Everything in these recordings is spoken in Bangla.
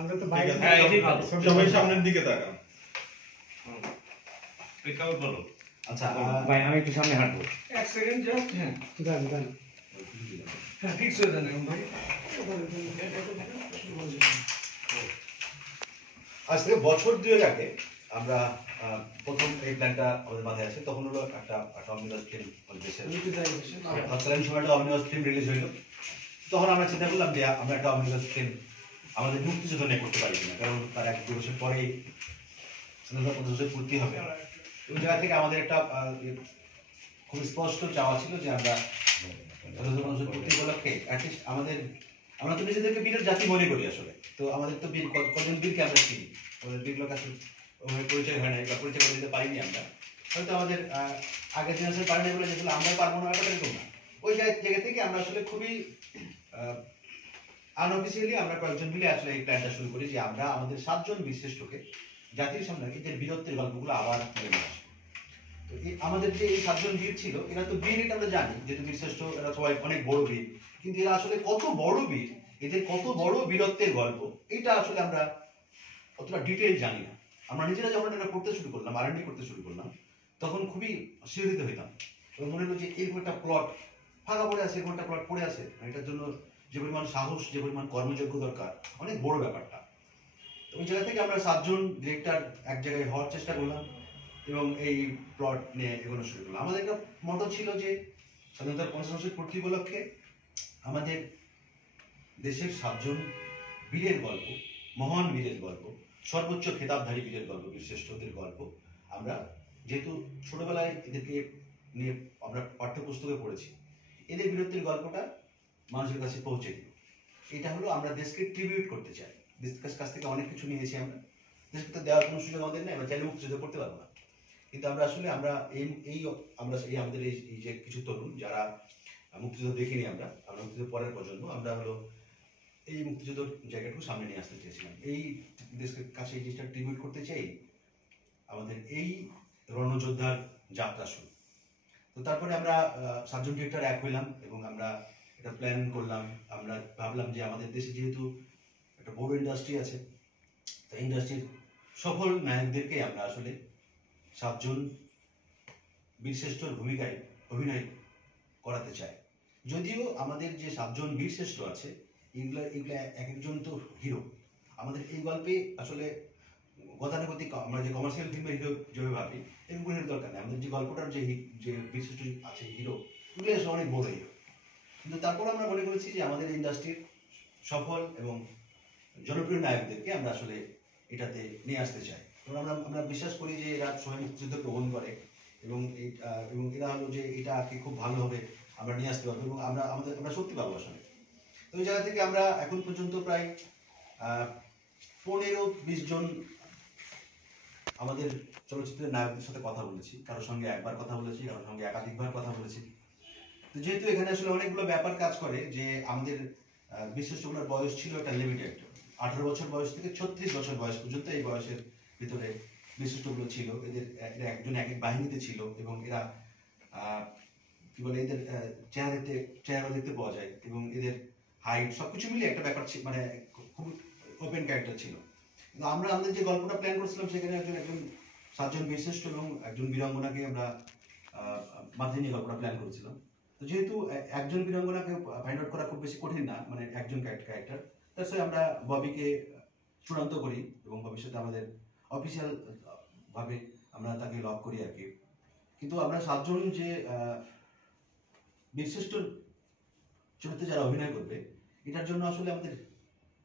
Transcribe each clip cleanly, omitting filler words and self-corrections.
আমরা তো বাইরে হ্যাঁ এটাই ভালো সবাই সামনের দিকে তাকান এটাও বলো আচ্ছা ভাই আমি একটু সামনে হাঁটবো এক সেকেন্ড জাস্ট হ্যাঁ গান গান হ্যাঁ ঠিক আছে জানেন ভাই আজ থেকে বছর দুয়েক আগে আমরা প্রথম এই প্ল্যানটা আমাদের মাথায় আছে তখন হলো একটা অমনিবাস ফিল্ম তৎকালীন সময়টা অমনিবাস ফিল্ম রিলিজ হইলো তখন আমরা চিন্তা করলাম যে আমরা একটা অমনিবাস ফিল্ম আমাদের মুক্তিযুদ্ধ নিয়ে করতে পারি কিনা কারণ তার 1-2 বছর পরেই 50 বছর পূর্তি হবে ওই জায়গা থেকে আমাদের একটা খুব স্পষ্ট চাওয়া ছিল যে আমরা 50 বছর পূর্তি উপলক্ষে অ্যাটলিস্ট আমরা তো নিজেদেরকে বীরের জাতি মনে করি আসলে তো আমাদের তো বীর কজন বীরকে আমরা চিনি আমাদের বীর লোক আসলে পরিচয় হয় না বা পরিচয় করে দিতে পারিনি আমরা হয়তো আমাদের আগের জেনারেশন পারেনি বলে যেগুলো আমরা পারবো না ব্যাপারটা এরকম না ওই জায়গা থেকে আমরা আসলে খুবই আনঅফিসিয়ালি আমরা কয়েকজন মিলে আসলে এই প্ল্যানটা শুরু করি যে আমরা আমাদের 7 জন বীরশ্রেষ্ঠকে জাতির সামনে এদের বীরত্বের গল্পগুলো আবার তুলে নিয়ে আসবো তো আমাদের যে এই 7 জন বীর ছিল এরা তো বীর এটা আমরা জানি যেহেতু বীরশ্রেষ্ঠ এরা সবাই অনেক বড় বীর কিন্তু এরা আসলে কত বড় বীর এদের কত বড় বীরত্বের গল্প এটা আসলে আমরা অতটা ডিটেইল জানি না আমরা নিজেরা যখন এটা পড়তে শুরু করলাম আরএনডি করতে শুরু করলাম তখন খুবই শিহরিত হইতাম এবং মনে হলো যে এরকম একটা প্লট ফাঁকা পড়ে আছে এরকম একটা প্লট পড়ে আছে এটার জন্য যে পরিমাণ সাহস যে পরিমাণ কর্মযোগ্য দরকার অনেক বড় ব্যাপারটা তো ওই জায়গা থেকে আমরা 7 জন ডিরেক্টর এক জায়গায় হওয়ার চেষ্টা করলাম এবং এই প্লট নিয়ে এগোনো শুরু করলাম আমাদের একটা মতো ছিল যে স্বাধীনতার 50 বছর পূর্তি উপলক্ষে আমাদের দেশের 7 জন বীরের গল্প মহান বীরের গল্প সর্বোচ্চ খেতাবধারী বীরের গল্প বীরশ্রেষ্ঠদের গল্প আমরা যেহেতু ছোটবেলায় এদেরকে নিয়ে আমরা পাঠ্যপুস্তকে পড়েছি এদের বীরত্বের গল্পটা মানুষের কাছে পৌঁছে দিল এটা হলো আমরা দেশকে ট্রিবিউট করতে চাই দেশের কাছ থেকে অনেক কিছু নিয়েছি আমরা দেশকে তো দেওয়ার কোনো সুযোগ আমাদের নেই আমরা চাইলে মুক্তিযুদ্ধ করতে পারবো না কিন্তু আমরা আসলে আমরা আমাদের এই যে কিছু তরুণ যারা মুক্তিযুদ্ধ দেখিনি আমরা মুক্তিযুদ্ধ পরের প্রজন্ম আমরা হলো এই মুক্তিযুদ্ধ জায়গাটুকু সামনে নিয়ে আসতে চেয়েছিলাম এই দেশের কাছে এই জিনিসটা ট্রিবিউট করতে চাই আমাদের এই রণযোদ্ধার যাত্রা শুরু তো তারপরে আমরা 7 জন ডিরেক্টর এক হইলাম এবং আমরা একটা প্ল্যান করলাম আমরা ভাবলাম যে আমাদের দেশে যেহেতু একটা বড় ইন্ডাস্ট্রি আছে তাই ইন্ডাস্ট্রির সফল নায়কদেরকে আমরা আসলে 7 জন বীরশ্রেষ্ঠর ভূমিকায় অভিনয় করাতে চাই যদিও আমাদের যে 7 জন বীরশ্রেষ্ঠ আছে এগুলা এক একজন তো হিরো আমাদের এই গল্পে আসলে গতানুগতিক আমরা যে কমার্শিয়াল ফিল্মের হিরো যেভাবে ভাবি এরকম হিরো দরকার নেই আমাদের যে গল্পটার যে বীরশ্রেষ্ঠ আছে হিরো এগুলো আসলে অনেক বড় হিরো কিন্তু তারপর আমরা মনে করেছি যে আমাদের ইন্ডাস্ট্রির সফল এবং জনপ্রিয় নায়কদেরকে আমরা আসলে এটাতে নিয়ে আসতে চাই কারণ আমরা বিশ্বাস করি যে এরা সবাই মুক্তিযুদ্ধকে গ্রহণ করে এবং এরা হলো যে এটাকে খুব ভালোভাবে আমরা নিয়ে আসতে পারবো এবং আমরা সত্যি পাবো আসলে তো ওই জায়গা থেকে আমরা এখন পর্যন্ত প্রায় 15-20 জন আমাদের চলচ্চিত্রের নায়কদের সাথে কথা বলেছি কারোর সঙ্গে একবার কথা বলেছি কারোর সঙ্গে একাধিকবার কথা বলেছি তো যেহেতু এখানে আসলে অনেকগুলো ব্যাপার কাজ করে যে আমাদের বীরশ্রেষ্ঠগুলোর বয়স ছিল একটা লিমিটেড 18 বছর বয়স থেকে 36 বছর বয়স পর্যন্ত এই বয়সের ভিতরে বীরশ্রেষ্ঠগুলো ছিল এরা একজন এক এক বাহিনীতে ছিল এবং এরা কি বলে এদের চেহারা দেখতে পাওয়া যায় এবং এদের হাইট সবকিছু মিলিয়ে একটা ব্যাপার মানে খুব ওপেন ক্যারেক্টার ছিল কিন্তু আমরা আমাদের যে গল্পটা প্ল্যান করছিলাম সেখানে একজন 7 জন বীরশ্রেষ্ঠ এবং একজন বীরাঙ্গনাকে আমরা মাথায় নিয়ে গল্পটা প্ল্যান করেছিলাম তো যেহেতু একজন বীরাঙ্গনাকে ফাইন্ড আউট করা খুব বেশি কঠিন না মানে একজন ক্যারেক্টার তার সাথে আমরা ববিকে চূড়ান্ত করি এবং ববির সাথে আমাদের অফিসিয়াল ভাবে আমরা তাকে লক করি আর কি কিন্তু আমরা 7 জন যে বীরশ্রেষ্ঠ চরিত্রে যারা অভিনয় করবে এটার জন্য আসলে আমাদের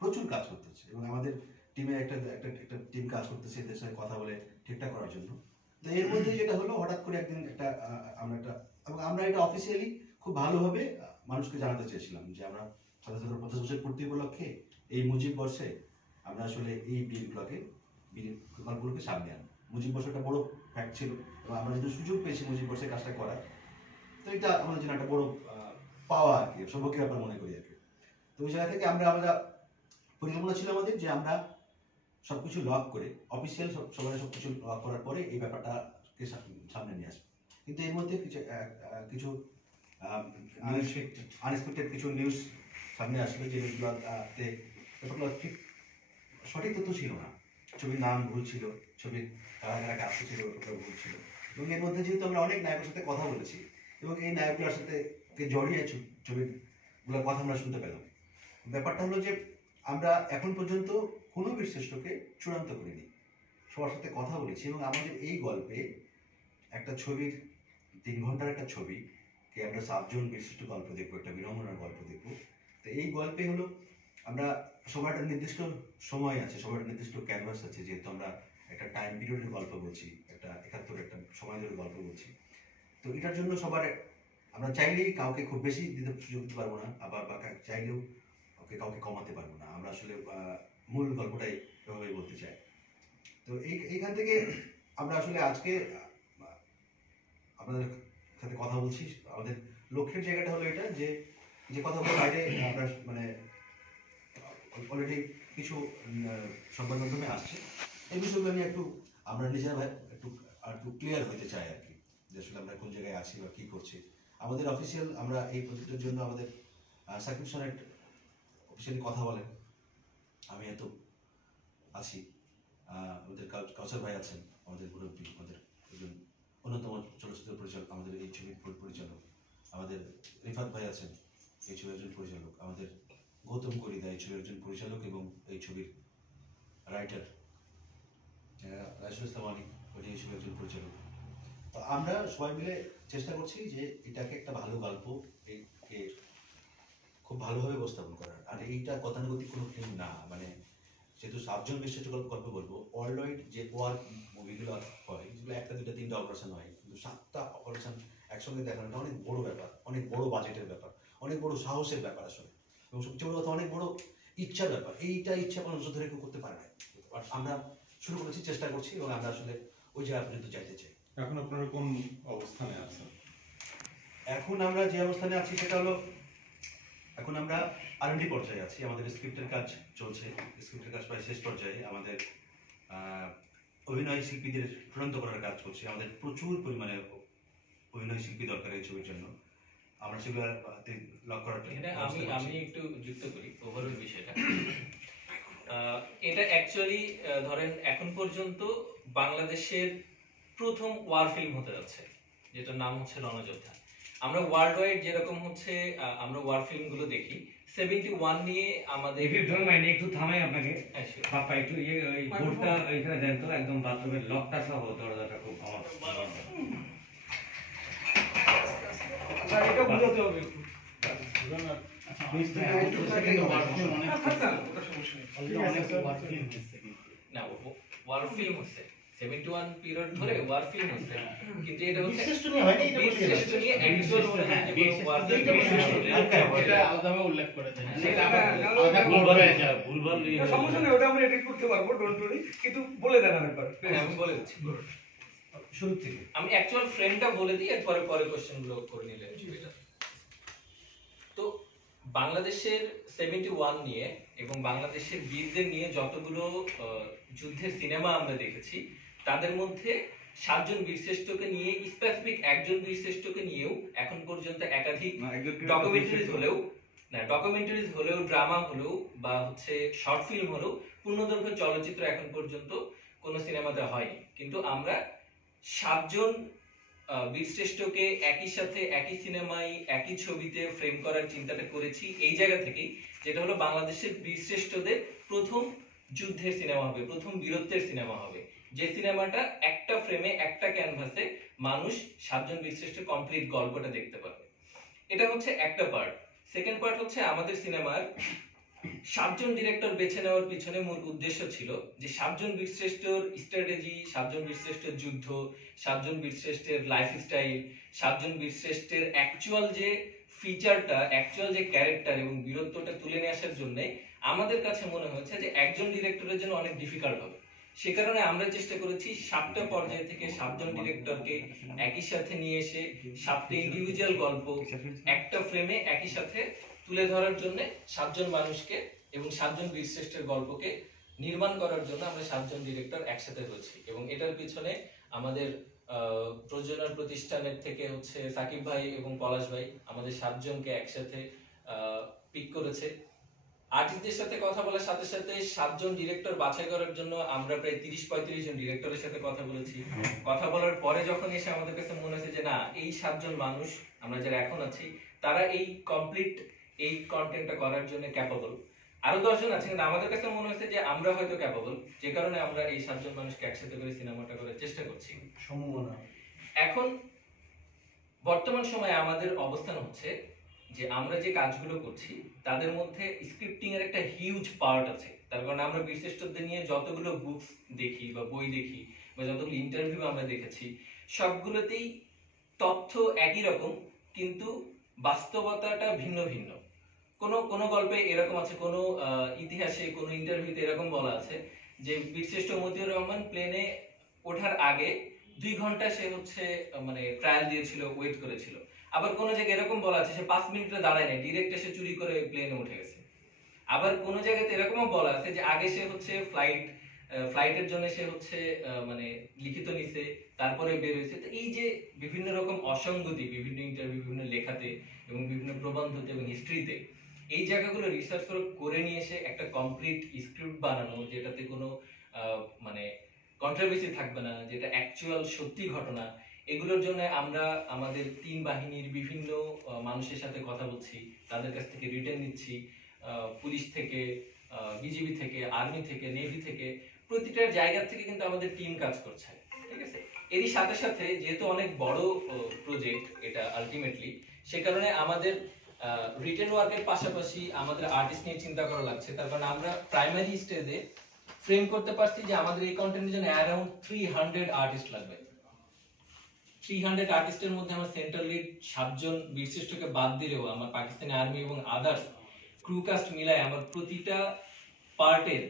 প্রচুর কাজ করতে হচ্ছে এবং আমাদের টিমে একটা টিম কাজ করতেছে এদের সাথে কথা বলে ঠিকঠাক করার জন্য তো এর মধ্যে যেটা হলো হঠাৎ করে একদিন আমরা এটা অফিসিয়ালি খুব ভালোভাবে মানুষকে জানাতে চেয়েছিলাম যে আমরা 50 বছর পূর্তি উপলক্ষে এই মুজিব বর্ষে আমরা আসলে এই গল্পগুলোকে সামনে আনবো মুজিব বর্ষ একটা বড় ফ্যাক্ট ছিল এবং আমরা যদি সুযোগ পেয়েছি মুজিব বর্ষে কাজটা করার তো এটা আমাদের জন্য একটা বড় পাওয়া আর কি সৌভাগ্যের ব্যাপার মনে করি আর কি তো ওই জায়গা থেকে আমরা পরিকল্পনা ছিল আমাদের যে আমরা সবকিছু লক করে অফিসিয়াল সবাই সবকিছু লক করার পরে এই ব্যাপারটাকে সামনে নিয়ে আসবে কিন্তু এর মধ্যে কিছু আনএক্সপেক্টেড কিছু নিউজ সামনে আসবে যে ব্যাপারগুলো ঠিক সঠিক তথ্য ছিল না, ছবির নাম ভুল ছিল, ছবির কারা কারা কাজ ছিল ওটা ভুল ছিল। এবং এর মধ্যে যেহেতু আমরা অনেক নায়কের সাথে কথা বলেছি এবং এই নায়কগুলোর সাথে জড়িয়ে ছবিগুলোর কথা আমরা শুনতে পেলাম, ব্যাপারটা হলো যে আমরা এখন পর্যন্ত কোনো বীরশ্রেষ্ঠকে চূড়ান্ত করিনি, সবার সাথে কথা বলেছি এবং আমাদের এই গল্পে একটা ছবির 3 ঘন্টার একটা ছবিকে আমরা 7 জন বীরশ্রেষ্ঠ গল্প দেখবো, একটা বিড়ম্বনার গল্প দেখবো। তো এই গল্পে হলো আমরা সবার একটা নির্দিষ্ট সময় আছে, সবার একটা নির্দিষ্ট ক্যানভাস আছে, যেহেতু আমরা একটা টাইম পিরিয়ডের গল্প বলছি, একটা 71 একটা সময় ধরে গল্প বলছি। তো এটার জন্য সবার আমরা চাইলেই কাউকে খুব বেশি দিতে সুযোগ দিতে পারবো না, আবার বা চাইলেও কাউকে কমাতে পারবো না। আমরা আসলে মূল গল্পটাই এভাবে বলতে চাই। তো এইখান থেকে আমরা আসলে আজকে আপনাদের সাথে কথা বলছি। আমাদের লক্ষ্যের জায়গাটা হলো এটা যে কথাগুলো বাইরে আমরা মানে অলরেডি কিছু সংবাদ মাধ্যমে আসছে, এই বিষয়গুলো নিয়ে আমরা নিজেরা একটু ক্লিয়ার হতে চাই আর কি, যে আসলে আমরা কোন জায়গায় আছি বা কি করছি। আমাদের অফিসিয়াল আমরা এই প্রজেক্টের জন্য আমাদের সাকিব সনেট অফিসিয়ালি কথা বলেন, আমি এত আছি, আমাদের কাউসার ভাই আছেন, আমাদের মুরব্বী, আমাদের একজন অন্যতম চলচ্চিত্র পরিচালক, আমাদের এই ছবির পরিচালক, আমাদের রিফাত ভাই আছেন, এই ছবির একজন পরিচালক, আমাদের গৌতম করিদা এই ছবির একজন পরিচালক এবং এই ছবির রাইটার, রাইসুল ইসলামানি এই ছবির একজন পরিচালক। তো আমরা সবাই মিলে চেষ্টা করছি যে এটাকে একটা ভালো গল্প, একে খুব ভালোভাবে উপস্থাপন করার। আর এইটা গতানুগতিক কোনো ফিল্ম না, মানে যেহেতু 7 জন বিশিষ্ট গল্প বলবো, ওয়ার্ল্ড ওয়াইড যে ওয়ার মুভিগুলো হয়, যেগুলো 1টা 2টা 3টা অপারেশন হয়, কিন্তু 7টা অপারেশন একসঙ্গে দেখানোটা অনেক বড় ব্যাপার, অনেক বড় বাজেটের ব্যাপার, অনেক বড় সাহসের ব্যাপার আসলে, এবং সবচেয়ে বড় কথা অনেক বড় ইচ্ছার ব্যাপার। এইটা ইচ্ছা কোনো বছর ধরে কেউ করতে পারে না। আমরা শুরু করেছি, চেষ্টা করছি এবং আমরা আসলে ওই জায়গা পর্যন্ত যাইতে চাই। এখন আপনারা কোন অবস্থানে আছেন? এখন আমরা যে অবস্থানে আছি সেটা হলো, এখন আমরা R&D পর্যায়ে আছি, আমাদের স্ক্রিপ্টের কাজ চলছে, স্ক্রিপ্টের কাজ প্রায় শেষ পর্যায়ে। আমাদের অভিনয় শিল্পীদের চূড়ান্ত করার কাজ করছে, আমাদের প্রচুর পরিমাণে অভিনয় শিল্পী দরকার এই ছবির জন্য, আমরা সেগুলো লক করার আমি একটু যুক্ত করি ওভারঅল বিষয়টা। এটা অ্যাকচুয়ালি ধরেন এখন পর্যন্ত বাংলাদেশের প্রথম ওয়ার ফিল্ম হতে যাচ্ছে, যেটার নাম হচ্ছে রণযোদ্ধা। আমরা ওয়ার্ল্ড ওয়াইড যেরকম হচ্ছে আমরা ওয়ার ফিল্ম গুলো দেখি, 71 নিয়ে আমাদের একটু থামাই আপনাকে, পাপা একটু ওই বোর্ডটা ওইখানে দেন তো, একদম বাথরুমের লকটা সহ দরজাটা খুব আমার এটা বুঝাতে হবে একটু। না ওয়ার ফিল্ম হচ্ছে 71 পিরিয়ড ধরে ওয়ার ফিল্ম হচ্ছে, কিন্তু এটা হচ্ছে বীরশ্রেষ্ঠ নিয়ে অ্যাকচুয়াল ওয়ার এটা আলাদাভাবে উল্লেখ করে দেন, সেটা আলাদা ভুলভাল সমস্যা নেই, ওটা আমরা এডিট করতে পারবো, ডোন্ট ওয়ারি, কিন্তু বলে দেন আরেকবার। আমি বলে দিচ্ছি শুরু থেকে। আমি অ্যাকচুয়াল ফ্রেমটা বলে দিই, এরপরে কোশ্চেনগুলো করে নিলে সুবিধা। তো বাংলাদেশের 71 নিয়ে এবং বাংলাদেশের বীরদের নিয়ে যতগুলো যুদ্ধের সিনেমা আমরা দেখেছি, তাদের মধ্যে 7 জন বীরশ্রেষ্ঠকে নিয়ে, স্পেসিফিক একজন বীরশ্রেষ্ঠকে নিয়েও এখন পর্যন্ত একাধিক ডকুমেন্টারিজ হলেও ড্রামা হলেও বা হচ্ছে শর্ট ফিল্ম হলেও পূর্ণদৈর্ঘ্য চলচ্চিত্র এখন পর্যন্ত কোনো সিনেমাতে হয়নি। কিন্তু আমরা 7 জন বীরশ্রেষ্ঠকে একই সাথে একই সিনেমায় একই ছবিতে ফ্রেম করার চিন্তাটা করেছি এই জায়গা থেকেই, যেটা হলো বাংলাদেশের বীরশ্রেষ্ঠদের প্রথম যুদ্ধের সিনেমা হবে, প্রথম বীরত্বের সিনেমা হবে, যে সিনেমাটা একটা ফ্রেমে একটা ক্যানভাসে মানুষ 7 জন বীরশ্রেষ্ঠের কমপ্লিট গল্পটা দেখতে পাবে। এটা হচ্ছে একটা পার্ট। সেকেন্ড পার্ট হচ্ছে আমাদের সিনেমার 7 জন ডিরেক্টর বেছে নেওয়ার পিছনে মূল উদ্দেশ্য ছিল যে 7 জন বীরশ্রেষ্ঠর স্ট্র্যাটেজি, 7 জন বীরশ্রেষ্ঠের যুদ্ধ, 7 জন বীরশ্রেষ্ঠের লাইফস্টাইল, 7 জন বীরশ্রেষ্ঠের অ্যাকচুয়াল যে ফিচারটা, অ্যাকচুয়াল যে ক্যারেক্টার এবং বীরত্বটা তুলে নিয়ে আসার জন্য আমাদের কাছে মনে হয়েছে যে একজন ডিরেক্টরের জন্য অনেক ডিফিকাল্ট হবে। সে কারণে আমরা চেষ্টা করেছি 7টা পর্যায় থেকে 7 জন ডিরেক্টরকে একই সাথে নিয়ে এসে 7টা ইন্ডিভিজুয়াল গল্প একটা ফ্রেমে একই সাথে তুলে ধরার জন্য 7 জন মানুষকে এবং 7 জন বীরশ্রেষ্ঠের গল্পকে নির্মাণ করার জন্য আমরা 7 জন ডিরেক্টর একসাথে হয়েছি। এবং এটার পিছনে আমাদের প্রযোজনা প্রতিষ্ঠানের থেকে হচ্ছে সাকিব ভাই এবং পলাশ ভাই আমাদের 7 জনকে একসাথে পিক করেছে। আর্টিস্টদের সাথে কথা বলার সাথে সাথে 7 জন ডিরেক্টর বাছাই করার জন্য আমরা প্রায় 30-35 জন ডিরেক্টরের সাথে কথা বলেছি। কথা বলার পরে যখন এসে আমাদের কাছে মনে হয়েছে যে না, এই 7 জন মানুষ আমরা যারা এখন আছি তারা এই কমপ্লিট এই কন্টেন্টটা করার জন্য ক্যাপাবল। আরো 10 জন আছে, কিন্তু আমাদের কাছে মনে হয়েছে যে আমরা হয়তো ক্যাপাবল, যে কারণে আমরা এই 7 জন মানুষকে একসাথে করে সিনেমাটা করার চেষ্টা করছি। সম্ভাবনা এখন বর্তমান সময়ে আমাদের অবস্থান হচ্ছে যে আমরা যে কাজগুলো করছি তাদের মধ্যে স্ক্রিপ্টিং এর একটা হিউজ পার্ট আছে। তার কারণে আমরা বিশিষ্টদের নিয়ে যতগুলো বুকস দেখি বা বই দেখি বা যতগুলো ইন্টারভিউ আমরা দেখেছি, সবগুলোতেই তথ্য একই রকম, কিন্তু বাস্তবতাটা ভিন্ন ভিন্ন। কোনো গল্পে এরকম আছে, কোনো ইতিহাসে কোনো ইন্টারভিউতে এরকম বলা আছে যে বীরশ্রেষ্ঠ মতিউর রহমান প্লেনে ওঠার আগে 2 ঘন্টা সে হচ্ছে মানে ট্রায়াল দিয়েছিল, ওয়েট করেছিল। আবার কোন জায়গায় এরকম বলা আছে সে 5 মিনিটে দাঁড়ায় নাই, ডিরেক্ট এসে চুরি করে প্লেনে উঠে গেছে। আবার কোন জায়গাতে এরকমও বলা আছে যে আগে সে হচ্ছে ফ্লাইটের জন্য সে হচ্ছে মানে লিখিত নিছে, তারপরে বের হয়েছে। তো এই যে বিভিন্ন রকম অসঙ্গতি বিভিন্ন ইন্টারভিউ, বিভিন্ন লেখাতে এবং বিভিন্ন প্রবন্ধতে এবং হিস্ট্রিতে, এই জায়গাগুলো রিসার্চ করে নিয়ে এসে একটা কমপ্লিট স্ক্রিপ্ট বানানো, যেটাতে কোনো মানে কন্ট্রোভার্সি থাকবে না, যেটা অ্যাকচুয়াল সত্যি ঘটনা, এগুলোর জন্য আমরা আমাদের 3 বাহিনীর বিভিন্ন মানুষের সাথে কথা বলছি, তাদের কাছ থেকে রিটেন নিচ্ছি, পুলিশ থেকে, বিজিবি থেকে, আর্মি থেকে, নেভি থেকে, প্রতিটা জায়গা থেকে কিন্তু আমাদের টিম কাজ করছে, ঠিক আছে। এরই সাথে সাথে যেহেতু অনেক বড় প্রজেক্ট এটা আলটিমেটলি, সে কারণে আমাদের রিটেন ওয়ার্কের পাশাপাশি আমাদের আর্টিস্ট নিয়ে চিন্তা করা লাগছে। তার কারণ আমরা প্রাইমারি স্টেজে ফ্রেম করতে পারছি যে আমাদের এই কন্টেন্টের জন্য অ্যারাউন্ড 300 আর্টিস্ট লাগবে। 300 আর্টিস্টের মধ্যে আমার সেন্ট্রাল লিড 7 জন বীরশ্রেষ্ঠকে বাদ দিলেও আমার পাকিস্তানি আর্মি এবং আদার্স ক্রু কাস্ট মিলায় আমার প্রতিটা পার্টের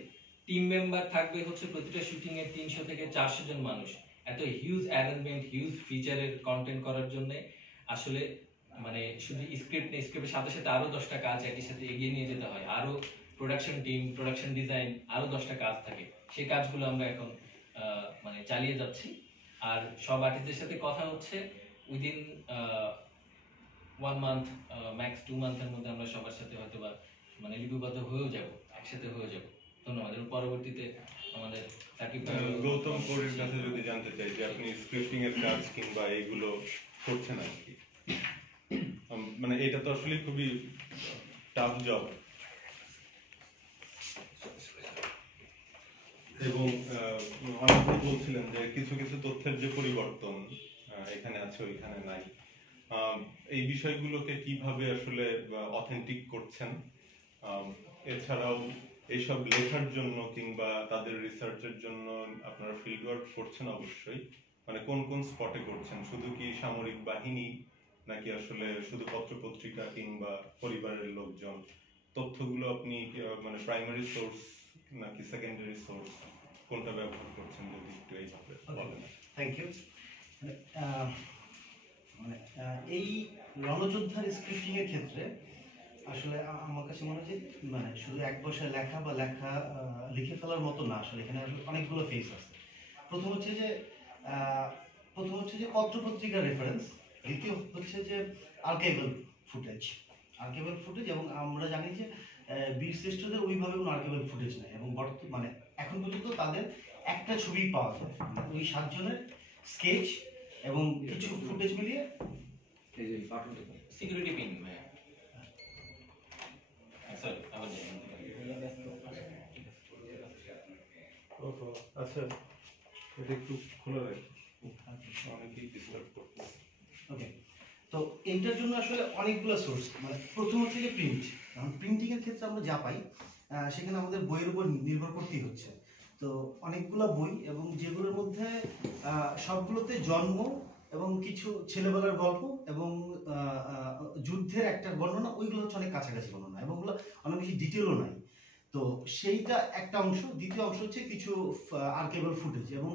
টিম মেম্বার থাকবে হচ্ছে প্রতিটা শুটিং এর 300 থেকে 400 জন মানুষ। এত হিউজ অ্যারেঞ্জমেন্ট, হিউজ ফিচারের কন্টেন্ট করার জন্য আসলে মানে শুধু স্ক্রিপ্ট নেই, স্ক্রিপ্টের সাথে সাথে আরো 10টা কাজ একই সাথে এগিয়ে নিয়ে যেতে হয়, আরো প্রোডাকশন টিম, প্রোডাকশন ডিজাইন, আরো 10টা কাজ থাকে। সেই কাজগুলো আমরা এখন মানে চালিয়ে যাচ্ছি। আর সব আর্টিস্টদের সাথে কথা হচ্ছে উইদিন 1 মান্থ, ম্যাক্স 2 মান্থের মধ্যে আমরা সবার সাথে হয়তো বা মানে লিপিবদ্ধ হয়েও যাব, একসাথে হয়ে যাব। ধন্যবাদ। এর পরবর্তীতে আমাদের সাকিব গৌতম কোরের কাছে যদি জানতে চাই যে আপনি স্ক্রিপ্টিং এর কাজ কিংবা এইগুলো করছেন আর কি, মানে এটা তো আসলে খুবই টাফ জব, এবং অনেকে বলছিলেন যে কিছু কিছু তথ্যের যে পরিবর্তন এখানে আছে ওইখানে নাই, এই বিষয়গুলোকে কিভাবে আসলে অথেন্টিক করছেন? এছাড়াও এইসব লেখার জন্য কিংবা তাদের রিসার্চের জন্য আপনারা ফিল্ড ওয়ার্ক করছেন অবশ্যই, মানে কোন কোন স্পটে করছেন? শুধু কি সামরিক বাহিনী, নাকি আসলে শুধু পত্র পত্রিকা কিংবা পরিবারের লোকজন? তথ্যগুলো আপনি মানে প্রাইমারি সোর্স নাকি সেকেন্ডারি সোর্স, কোনটা ব্যবহার করছেন যদি একটু এইভাবে বলেন। Thank you. মানে এই রণযোদ্ধার স্ক্রিপ্টিং এর ক্ষেত্রে আসলে আমার কাছে মনে হয় মানে শুধু এক বসায় লেখা বা লিখে ফেলার মতো না, আসলে এখানে অনেকগুলো ফেজ আছে। প্রথম হচ্ছে যে পত্রপত্রিকার রেফারেন্স, দ্বিতীয় হচ্ছে যে আর্কাইভাল ফুটেজ, এবং আমরা জানি যে বীরশ্রেষ্ঠদের ওইভাবে কোনো আর্কাইভাল ফুটেজ নেই, এবং মানে এখন পর্যন্ত তাদের একটা ছবি পাওয়া যায়, ওই 7 জনের স্কেচ এবং কিছু ফুটেজ মিলিয়ে সিকিউরিটি পিন। আচ্ছা, এটা একটু খোলা রাখি, অনেকেই ডিস্টার্ব করতে। ওকে, তো এইটার জন্য আসলে অনেকগুলো সোর্স, মানে প্রথম হচ্ছে যে প্রিন্ট। প্রিন্টিং এর ক্ষেত্রে আমরা যা পাই সেখানে আমাদের বইয়ের উপর নির্ভর করতেই হচ্ছে। তো অনেকগুলো বই, এবং যেগুলোর মধ্যে সবগুলোতে জন্ম এবং কিছু ছেলেবেলার গল্প এবং যুদ্ধের একটা বর্ণনা, ওইগুলো হচ্ছে অনেক কাছাকাছি বর্ণনা, এবং ওগুলো অনেক বেশি ডিটেলও নাই। তো সেইটা একটা অংশ। দ্বিতীয় অংশ হচ্ছে কিছু আর্কাইভাল ফুটেজ, এবং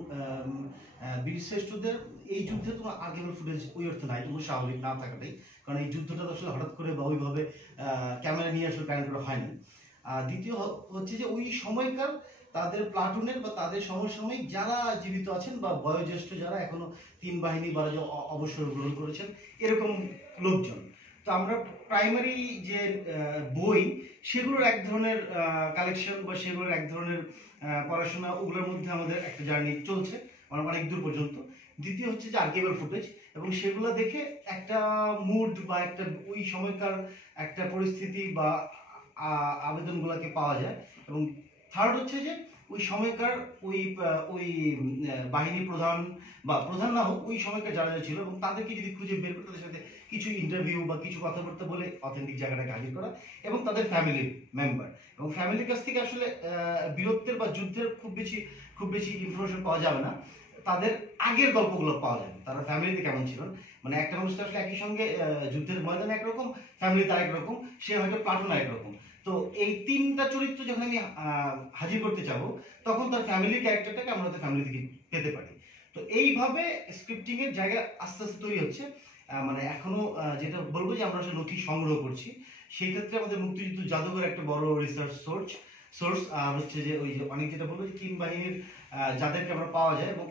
বীরশ্রেষ্ঠদের এই যুদ্ধে কোনো আর্কাইভাল ফুটেজ ওই অর্থে নাই, কোনো স্বাভাবিক না থাকাটাই, কারণ এই যুদ্ধটা তো আসলে হঠাৎ করে বা ওইভাবে ক্যামেরা নিয়ে আসলে প্ল্যান করা হয়নি। দ্বিতীয় হচ্ছে যে ওই সময়কার তাদের প্লাটুনের বা তাদের সমসাময়িক যারা জীবিত আছেন বা বয়োজ্যেষ্ঠ যারা এখনো 3 বাহিনী বা অবসর গ্রহণ করেছেন, এরকম লোকজন। তো আমরা প্রাইমারি যে বই সেগুলোর এক ধরনের কালেকশন বা সেগুলোর এক ধরনের পড়াশোনা, ওগুলোর মধ্যে আমাদের একটা জার্নি চলছে অনেক দূর পর্যন্ত। দ্বিতীয় হচ্ছে যে আর্কাইভাল ফুটেজ, এবং সেগুলো দেখে একটা মুড বা একটা ওই সময়কার একটা পরিস্থিতি বা আবেদনগুলোকে পাওয়া যায়। এবং থার্ড হচ্ছে যে ওই সময়কার ওই বাহিনী প্রধান বা প্রধান না হোক, ওই সময়কার যারা ছিল এবং তাদেরকে যদি খুঁজে বের করে তাদের সাথে কিছু ইন্টারভিউ বা কিছু কথাবার্তা বলে অথেন্টিক জায়গাটাকে হাজির করা, এবং তাদের ফ্যামিলির মেম্বার এবং ফ্যামিলির কাছ থেকে আসলে বীরত্বের বা যুদ্ধের খুব বেশি ইনফরমেশন পাওয়া যাবে না, তাদের আগের গল্পগুলো পাওয়া যাবে, তারা ফ্যামিলিতে কেমন ছিল। মানে একটা মানুষ তো আসলে একই সঙ্গে যুদ্ধের ময়দানে একরকম, ফ্যামিলিতে আরেক রকম, সে হয়তো প্লাটুন আরেক রকম। তো এই তিনটা চরিত্র যখন আমি হাজির করতে চাবো, তখন তার ফ্যামিলির ক্যারেক্টারটাকে আমরা তার ফ্যামিলি থেকে পেতে পারি। তো এইভাবে স্ক্রিপ্টিং এর জায়গা আস্তে আস্তে তৈরি হচ্ছে। মানে এখনো যেটা বলবো যে আমরা আসলে নথি সংগ্রহ করছি, সেই ক্ষেত্রে আমাদের মুক্তিযুদ্ধ জাদুঘর একটা বড় রিসার্চ সোর্স। আর হচ্ছে যে ওই যে অনেক যেটা বলবো যে তিন বাহিনীর যাদেরকে আমরা পাওয়া যায়, এবং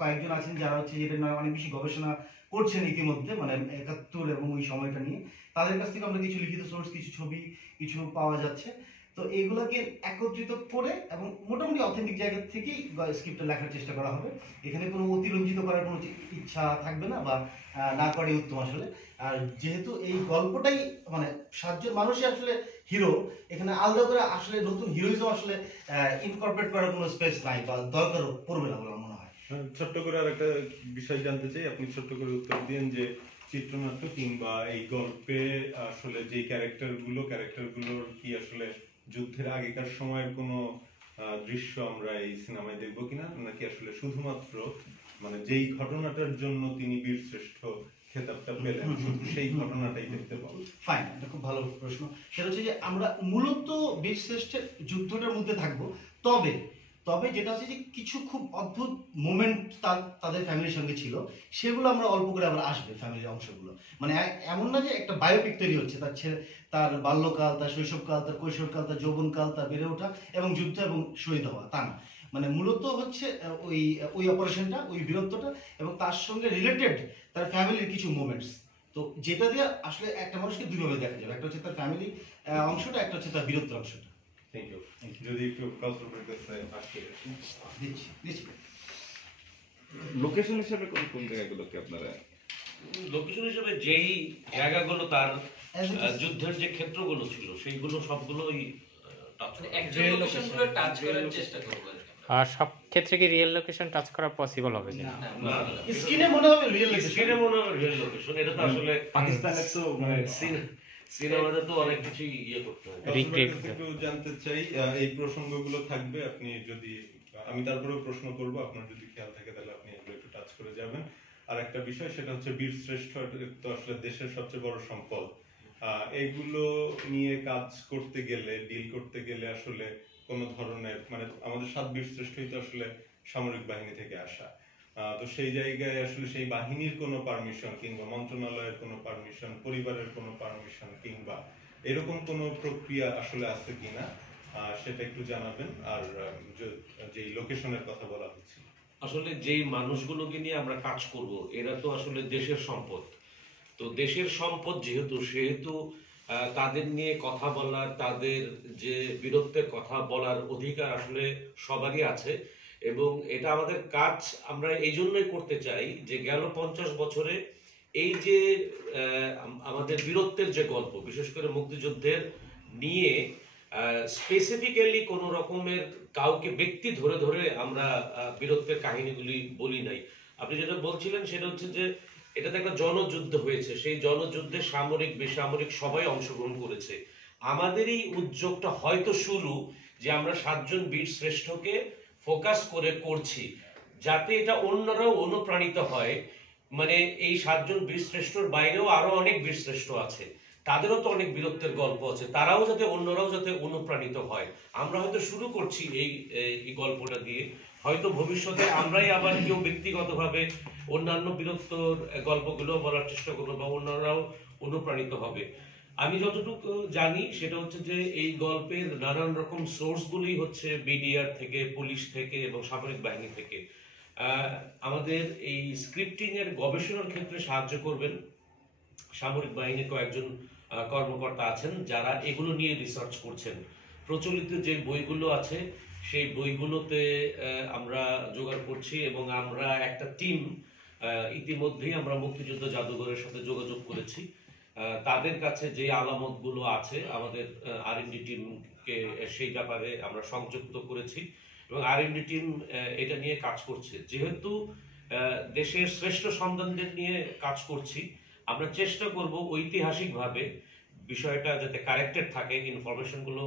কয়েকজন আছেন যারা হচ্ছে যেটা নিয়ে অনেক বেশি গবেষণা করছেন ইতিমধ্যে, মানে 71 এবং ওই সময়টা নিয়ে, তাদের কাছ থেকে আমরা কিছু লিখিত সোর্স, কিছু ছবি, কিছু পাওয়া যাচ্ছে। তো এইগুলোকে একত্রিত করে এবং মোটামুটি অথেন্টিক জায়গা থেকেই স্ক্রিপ্টটা লেখার চেষ্টা করা হবে। এখানে কোনো অতিরঞ্জিত করার কোনো ইচ্ছা থাকবে না, বা না করাই উত্তম আসলে। আর যেহেতু এই গল্পটাই মানে 7 জন মানুষই আসলে হিরো, এখানে আলাদা করে আসলে নতুন হিরোইজম আসলে ইনকর্পোরেট করার কোনো স্পেস নাই বা দরকারও পড়বে না বলে আমার মনে হয়। ছোট্ট করে আর একটা বিষয় জানতে চাই, আপনি ছোট্ট করে উত্তর দিন যে চিত্রনাট্য কিংবা এই গল্পে আসলে যে ক্যারেক্টারগুলোর কি আসলে যুদ্ধের আগেকার সময়ের কোনো দৃশ্য আমরা এই সিনেমায় দেখবো কিনা, নাকি আসলে শুধুমাত্র মানে যেই ঘটনাটার জন্য তিনি বীরশ্রেষ্ঠ খেতাবটা পেলেন শুধু সেই ঘটনাটাই দেখতে পাবো? ফাইন, এটা খুব ভালো প্রশ্ন। সেটা হচ্ছে যে আমরা মূলত বীরশ্রেষ্ঠের যুদ্ধটার মধ্যে থাকবো, তবে যেটা হচ্ছে যে কিছু খুব অদ্ভুত মোমেন্ট তাদের ফ্যামিলির সঙ্গে ছিল, সেগুলো আমরা অল্প করে আবার আসবে ফ্যামিলির অংশগুলো। মানে এমন না যে একটা বায়োপিক তৈরি হচ্ছে তার তার বাল্যকাল, তার শৈশবকাল, তার কৈশোরকাল, তার যৌবনকাল, তার বেড়ে ওঠা এবং যুদ্ধ এবং শহীদ হওয়া, তা না। মানে মূলত হচ্ছে ওই অপারেশনটা, ওই বীরত্বটা এবং তার সঙ্গে রিলেটেড তার ফ্যামিলির কিছু মোমেন্টস। তো যেটা দিয়ে আসলে একটা মানুষকে দুইভাবে দেখা যাবে, একটা হচ্ছে তার ফ্যামিলি অংশটা, একটা হচ্ছে তার বীরত্বের অংশটা। Thank you. যদি একটু কাউন্সিলরের কাছে আসে দিচ্ছি। লোকেশন হিসেবে কোন জায়গাগুলোকে আপনারা? লোকেশন হিসেবে যেই জায়গাগুলো তার যুদ্ধের যে ক্ষেত্রগুলো ছিল সেইগুলো সবগুলোই একজন লোকেশনগুলো টাচ করার চেষ্টা করব। আর সব ক্ষেত্রে কি রিয়েল লোকেশন টাচ করা পসিবল হবে কিনা? স্ক্রিনে মনে হবে রিয়েল লোকেশন, স্ক্রিনে মনে হবে রিয়েল লোকেশন। এটা তো আসলে পাকিস্তানের তো মানে সিনেমাতে তো অনেক কিছু ইয়ে করতে হয়। একটু জানতে চাই, এই প্রসঙ্গগুলো থাকবে, আপনি যদি আমি তারপরেও প্রশ্ন করব, আপনার যদি খেয়াল থাকে তাহলে আপনি এগুলো একটু টাচ করে যাবেন। আর একটা বিষয় সেটা হচ্ছে বীরশ্রেষ্ঠ তো আসলে দেশের সবচেয়ে বড় সম্পদ। এগুলো নিয়ে কাজ করতে গেলে, ডিল করতে গেলে আসলে কোন ধরনের মানে আমাদের 7 বীরশ্রেষ্ঠই তো আসলে সামরিক বাহিনী থেকে আসা, তো সেই জায়গায় আসলে সেই বাহিনীর কোনো পারমিশন কিংবা মন্ত্রণালয়ের কোনো পারমিশন, পরিবারের কোনো পারমিশন কিংবা এরকম কোনো প্রক্রিয়া আসলে আছে কিনা সেটা একটু জানাবেন। আর যেই লোকেশনের কথা বলা হচ্ছে, আসলে যেই মানুষগুলোকে নিয়ে আমরা কাজ করব এরা তো আসলে দেশের সম্পদ। তো দেশের সম্পদ সেহেতু তাদের নিয়ে কথা বলার, তাদের যে বীরত্বের কথা বলার অধিকার আসলে সবারই আছে। এবং এটা আমাদের কাজ আমরা এই জন্যই করতে চাই যে গেল 50 বছরে এই যে আমাদের বীরত্বের যে গল্প, বিশেষ করে মুক্তিযুদ্ধের নিয়ে স্পেসিফিক্যালি কোন রকমের কাউকে ব্যক্তি ধরে ধরে আমরা বীরত্বের কাহিনীগুলি বলি নাই। আপনি যেটা বলছিলেন সেটা হচ্ছে যে এটাতে একটা জনযুদ্ধ হয়েছে, সেই জনযুদ্ধে সামরিক বেসামরিক সবাই অংশগ্রহণ করেছে। আমাদের এই উদ্যোগটা হয়তো শুরু যে আমরা 7 জন বীর শ্রেষ্ঠকে ফোকাস করে করছি, যাতে এটা অন্যরাও অনুপ্রাণিত হয়। মানে এই 7 জন বীর শ্রেষ্ঠর বাইরেও আরো অনেক বীর শ্রেষ্ঠ আছে, তাদেরও তো অনেক বীরত্বের গল্প আছে, তারাও যাতে অন্যরাও যাতে অনুপ্রাণিত হয়। আমরা হয়তো শুরু করছি এই গল্পটা দিয়ে, হয়তো ভবিষ্যতে আমরাই আবার কেউ ব্যক্তিগতভাবে অন্যান্য বীরত্বর গল্পগুলো বলার চেষ্টা করবো বা অন্যরাও অনুপ্রাণিত হবে। আমি যতটুকু জানি সেটা হচ্ছে যে এই গল্পের নানান রকম সোর্সগুলি হচ্ছে বিডিআর থেকে, পুলিশ থেকে এবং সামরিক বাহিনী থেকে। আমাদের এই স্ক্রিপ্টিং এর গবেষণার ক্ষেত্রে সাহায্য করবেন সামরিক বাহিনীর কয়েকজন কর্মকর্তা আছেন যারা এগুলো নিয়ে রিসার্চ করছেন। প্রচলিত যে বইগুলো আছে সেই বইগুলোতে আমরা জোগাড় করছি এবং আমরা একটা টিম ইতিমধ্যেই আমরা মুক্তিযুদ্ধ জাদুঘরের সাথে যোগাযোগ করেছি। তাদের কাছে যে আলামতগুলো আছে আমাদের R&D টিমকে সেই ব্যাপারে আমরা সংযুক্ত করেছি এবং R&D টিম এটা নিয়ে কাজ করছে। যেহেতু দেশের শ্রেষ্ঠ সন্তানদের নিয়ে কাজ করছি, আমরা চেষ্টা করব ঐতিহাসিকভাবে বিষয়টা যাতে কারেক্টেড থাকে, ইনফরমেশনগুলো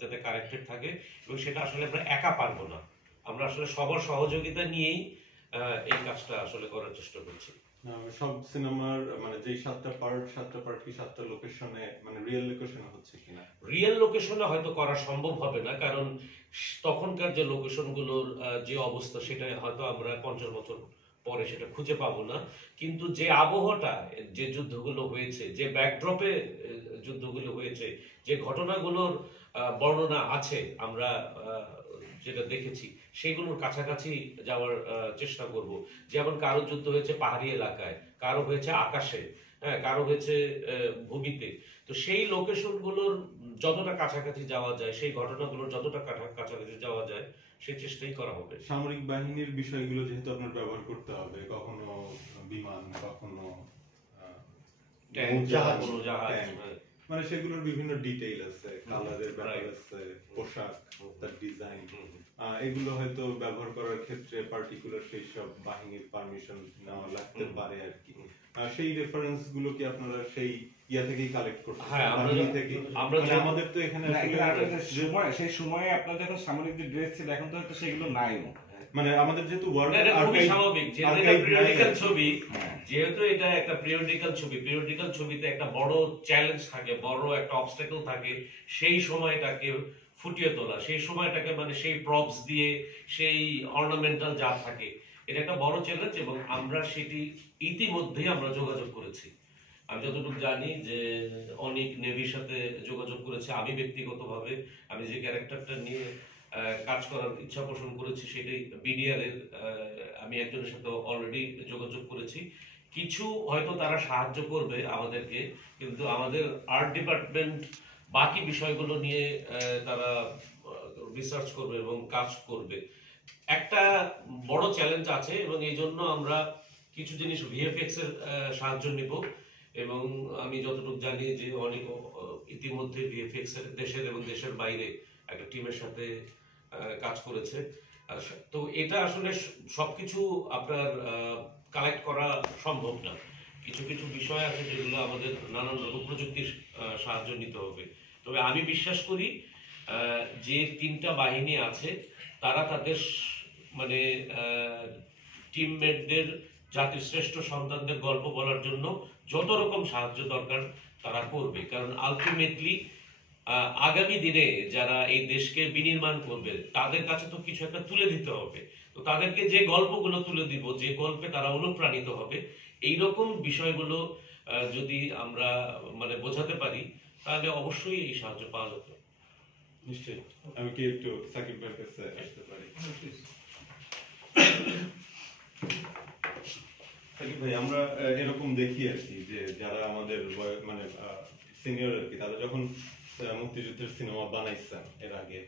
যাতে কারেক্টেড থাকে, এবং সেটা আসলে আমরা একা পারবো না, আমরা আসলে সবার সহযোগিতা নিয়েই এই কাজটা আসলে করার চেষ্টা করছি। সব সিনেমার মানে যেই 7টা পার্ট কি 7টা লোকেশনে মানে রিয়েল লোকেশনে হচ্ছে কিনা? রিয়েল লোকেশনে হয়তো করা সম্ভব হবে না, কারণ তখনকার যে লোকেশনগুলোর যে অবস্থা সেটা হয়তো আমরা 50 বছর পরে সেটা খুঁজে পাবো না। কিন্তু যে আবহটা, যে যুদ্ধগুলো হয়েছে, যে ব্যাকড্রপে যুদ্ধগুলো হয়েছে, যে ঘটনাগুলোর বর্ণনা আছে, আমরা যেটা দেখেছি সেগুলোর কাছাকাছি যাওয়ার চেষ্টা করব। যেমন কারো যুদ্ধ হয়েছে পাহাড়ি এলাকায়, কারো হয়েছে আকাশে, হ্যাঁ, কারো হয়েছে ভূমিতে। তো সেই লোকেশনগুলোর যতটা কাছাকাছি যাওয়া যায়, সেই ঘটনাগুলোর যতটা কাছাকাছি যাওয়া যায় সেই চেষ্টাই করা হবে। সামরিক বাহিনীর বিষয়গুলো যেহেতু আপনার ব্যবহার করতে হবে, কখনো বিমান, কখনো জাহাজ, মানে সেগুলোর বিভিন্ন ডিটেইল আছে, কালারের ব্যাপার আছে, পোশাক, তার ডিজাইন, এগুলো হয়তো ব্যবহার করার ক্ষেত্রে পার্টিকুলার সেই সব বাহিনীর পারমিশন নেওয়া লাগতে পারে আর কি। সেই রেফারেন্স গুলো কি আপনারা সেই থেকেই কালেক্ট করতেছেন? হ্যাঁ, আমরা মানে আমাদের তো এখানে সেই সময়ে আপনার যখন সামরিক যে ড্রেস ছিল, এখন তো হয়তো সেগুলো নাই। মানে আমাদের যেহেতু স্বাভাবিক, যেহেতু এটা একটা পিরিয়ডিক্যাল ছবি, পিরিয়ডিক্যাল ছবিতে একটা বড় চ্যালেঞ্জ থাকে, বড় একটা অবস্টাকল থাকে, সেই সময়টাকে ফুটিয়ে তোলা, সেই সময়টাকে মানে সেই প্রপস দিয়ে, সেই অর্নামেন্টাল যা থাকে, এটা একটা বড় চ্যালেঞ্জ। এবং আমরা সেটি ইতিমধ্যেই আমরা যোগাযোগ করেছি। আমি যতটুকু জানি যে অনেক নেভির সাথে যোগাযোগ করেছে। আমি ব্যক্তিগতভাবে আমি যে ক্যারেক্টারটা নিয়ে কাজ করার ইচ্ছা পোষণ করেছি সেটাই BDR এর আমি একজনের সাথে অলরেডি যোগাযোগ করেছি। কিছু হয়তো তারা সাহায্য করবে আমাদেরকে, কিন্তু আমাদের আর্ট ডিপার্টমেন্ট বাকি বিষয়গুলো নিয়ে তারা রিসার্চ করবে এবং কাজ করবে। একটা বড় চ্যালেঞ্জ আছে এবং এই জন্য আমরা কিছু জিনিস VFX এর সাহায্য নিব। এবং আমি যতটুকু জানি যে অনেক ইতিমধ্যে VFX এর দেশের এবং দেশের বাইরে একটা টিমের সাথে কাজ করেছে। তো এটা আসলে সবকিছু আপনার কালেক্ট করা সম্ভব না। কিছু কিছু বিষয় আছে যেগুলো আমাদের নানান রকম প্রযুক্তির সাহায্য নিতে হবে। তবে আমি বিশ্বাস করি যে 3টা বাহিনী আছে তারা তাদের মানে টিমমেটদের, জাতির শ্রেষ্ঠ সন্তানদের গল্প বলার জন্য যত রকম সাহায্য দরকার তারা করবে। কারণ আলটিমেটলি আগামী দিনে যারা এই দেশকে বিনির্মাণ করবে তাদের কাছে তো কিছু একটা তুলে দিতে হবে। তো তাদেরকে যে গল্পগুলো তুলে দিব, যে গল্পে তারা অনুপ্রাণিত হবে, এইরকম বিষয়গুলো যদি আমরা মানে বোঝাতে পারি তাহলে অবশ্যই এই সাহায্য পাওয়া যেত। নিশ্চয়ই। আমি কি একটু সাকিব ভাইয়ের কাছে আসতে পারি? সাকিব ভাই, আমরা এরকম দেখি আর কি যে যারা আমাদের মানে সিনিয়র আর কি, তারা যখন মুক্তিযুদ্ধের সিনেমা বানাইছেন এর আগে,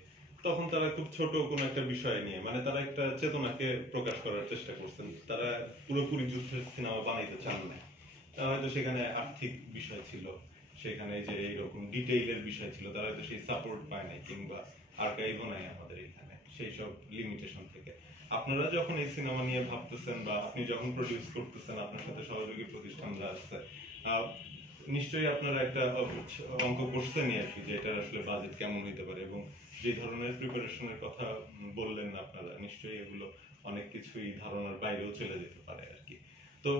তখন তারা খুব ছোট কোন একটা বিষয় নিয়ে মানে তারা একটা চেতনাকে প্রকাশ করার চেষ্টা করছেন। তারা পুরোপুরি যুদ্ধের সিনেমা বানাইতে চান না। হয়তো সেখানে আর্থিক বিষয় ছিল, সেখানে যে এইরকম ডিটেইলের বিষয় ছিল, তারা হয়তো সেই সাপোর্ট পায় নাই, কিংবা আর্কাইভও নাই আমাদের এখানে সেই সব লিমিটেশন থেকে। আপনারা যখন এই সিনেমা নিয়ে ভাবতেছেন বা আপনি যখন প্রডিউস করতেছেন, আপনার সাথে সহযোগী প্রতিষ্ঠানরা আসছে, নিশ্চয়ই আপনারা একটা অঙ্ক করছেনই আর কি যে এটার আসলে বাজেট কেমন হইতে পারে, এবং যে ধরনের প্রিপারেশনের কথা বললেন আপনারা, নিশ্চয়ই এগুলো অনেক কিছুই ধারণার বাইরেও চলে যেতে পারে আর কি। তো